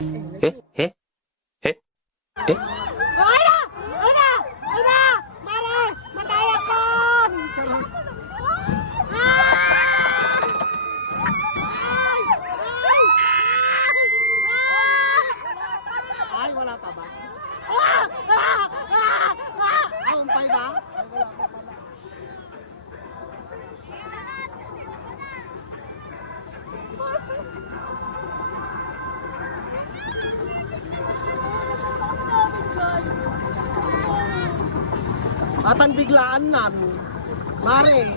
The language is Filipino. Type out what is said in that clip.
Eh? Eh? Eh? Eh? Ay na! Ay na! Ay na! Mare! Matay ako! Ay! Ay! Ay! Ay! Wala pa ba? Ah! Ah! Ah! Ah! Aumpay ba? Ay, wala pa pala. Atan biglaan nan. Mare.